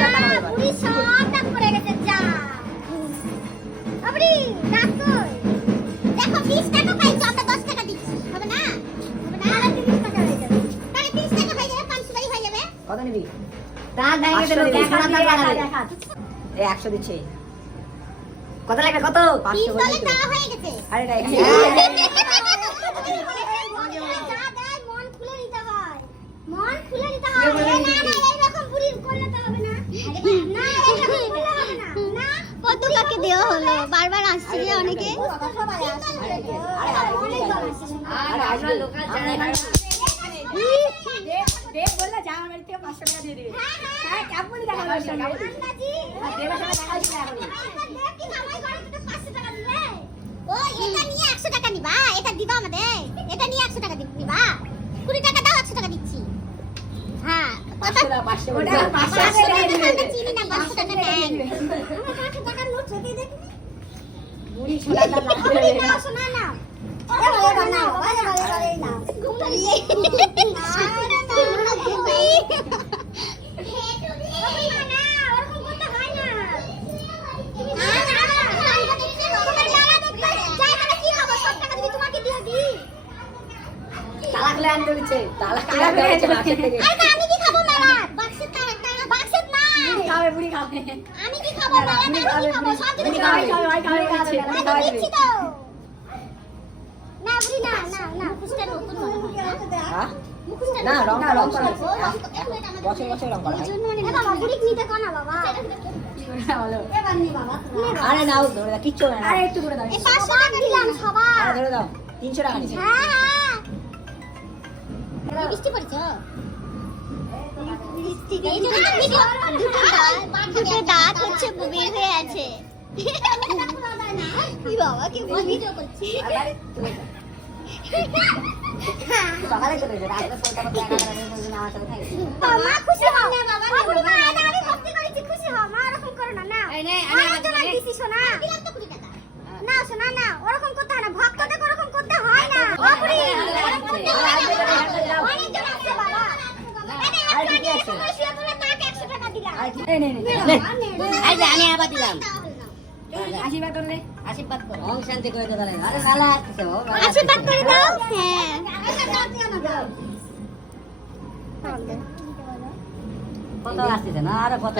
বুড়ি সব টাকা পড়ে গেছে যা আবরি রাখ কই দেখো 20 টাকা পাইছো আমরা 10 টাকা দিচ্ছি হবে না হবে না 30 টাকা হয়ে যাবে তাহলে 30 টাকা হয়ে যাবে 500 টাকা হয়ে যাবে কত নিবি? দাঁত ভেঙে দিল দেখা দেখা এই 100 দিচ্ছি। কত লাগবে কত? 500 বলে টাকা হয়ে গেছে আরে না মন খুলে নিতে হয় মন খুলে নিতে হয় না না এইরকম বুড়ি করলে তো হবে না না এইরকম করলে হবে না না কত কাকে দেওয়া হলো বারবার আসছে যে অনেকে সবাই আসছে আরে আসবে লোকাল যারা দে বললা যা আমার বাড়ি থেকে 500 টাকা দিয়ে দিবে হ্যাঁ কেমন দেখা হবে আন্দাজি দেবার সময় দেখা হচ্ছে এখন দেখ কি আমার ঘরে তো 500 টাকা দিবে ও এটা নিয়ে 100 টাকা নিবা এটা দিবা আমাদের এটা নিয়ে 100 টাকা দিবা 20 টাকা দাও 100 টাকা দিচ্ছি হ্যাঁ কত 500 ওটা 500 টাকা দিয়ে দিবে চিনি না 500 টাকা নেই আমার 500 টাকার নোট রেখে দেখি বুড়ি ছোলাটা লাগবে না শোনা না এবার না এবার না ঘুমলিয়ে তালাক লে আনতে দিচ্ছে তালাক আনতে দিচ্ছে বাক্সের থেকে। আমি কি খাবো মেলা বাক্সের টাকা বাক্সের না বুড়ি খাবে আমি কি খাবো মেলা আমি কি খাবো সব কিছু খাবে খাবে দিচ্ছি তো না বুড়ি না না না মুখটা নতুন মনে হয় হ্যাঁ? মুখটা না রং করা বছর বছর রং করা হয়। বাবা বুড়ি নিতে কো না বাবা হলো এবার নি বাবা আরে নাও ধরে দাও কিচ্ছু না আরে একটু করে দাও এই 500 টাকা দিলাম সবার আরে ধরে দাও 300 টাকা নিছে। হ্যাঁ হ্যাঁ বৃষ্টি পড়ছে এই জন্য তো ভিডিও দুটো দাঁত হচ্ছে বের হয়ে আছে কি বাবা কি ভিডিও করছি সকালে চলে যায় রাতে ফোনটা করতে একা একা বসে আমার সাথে থাকে। মা খুশি হও না বাবা মা আমি ভক্তি করেছি খুশি হও মা ওরকম করো না না এই নে, আমি আমি তোমার দিছি সোনা দিলাম তো 20 টাকা না সোনা না ওরকম করতে হয় না ভক্তদের ওরকম করতে হয় না বাপুরি ওরকম করতে হয় না অনেক জন আছে বাবা আর কি আছে? তাকে 100 টাকা দিলাম এই নে নে এই যে আমি আবার দিলাম। আশীর্বাদ করলে আশীর্বাদ করো। ওম শান্তি করে দাও। আরে নালা আসছে ও। আশীর্বাদ করে দাও হ্যাঁ কত আসছে না? আরে কত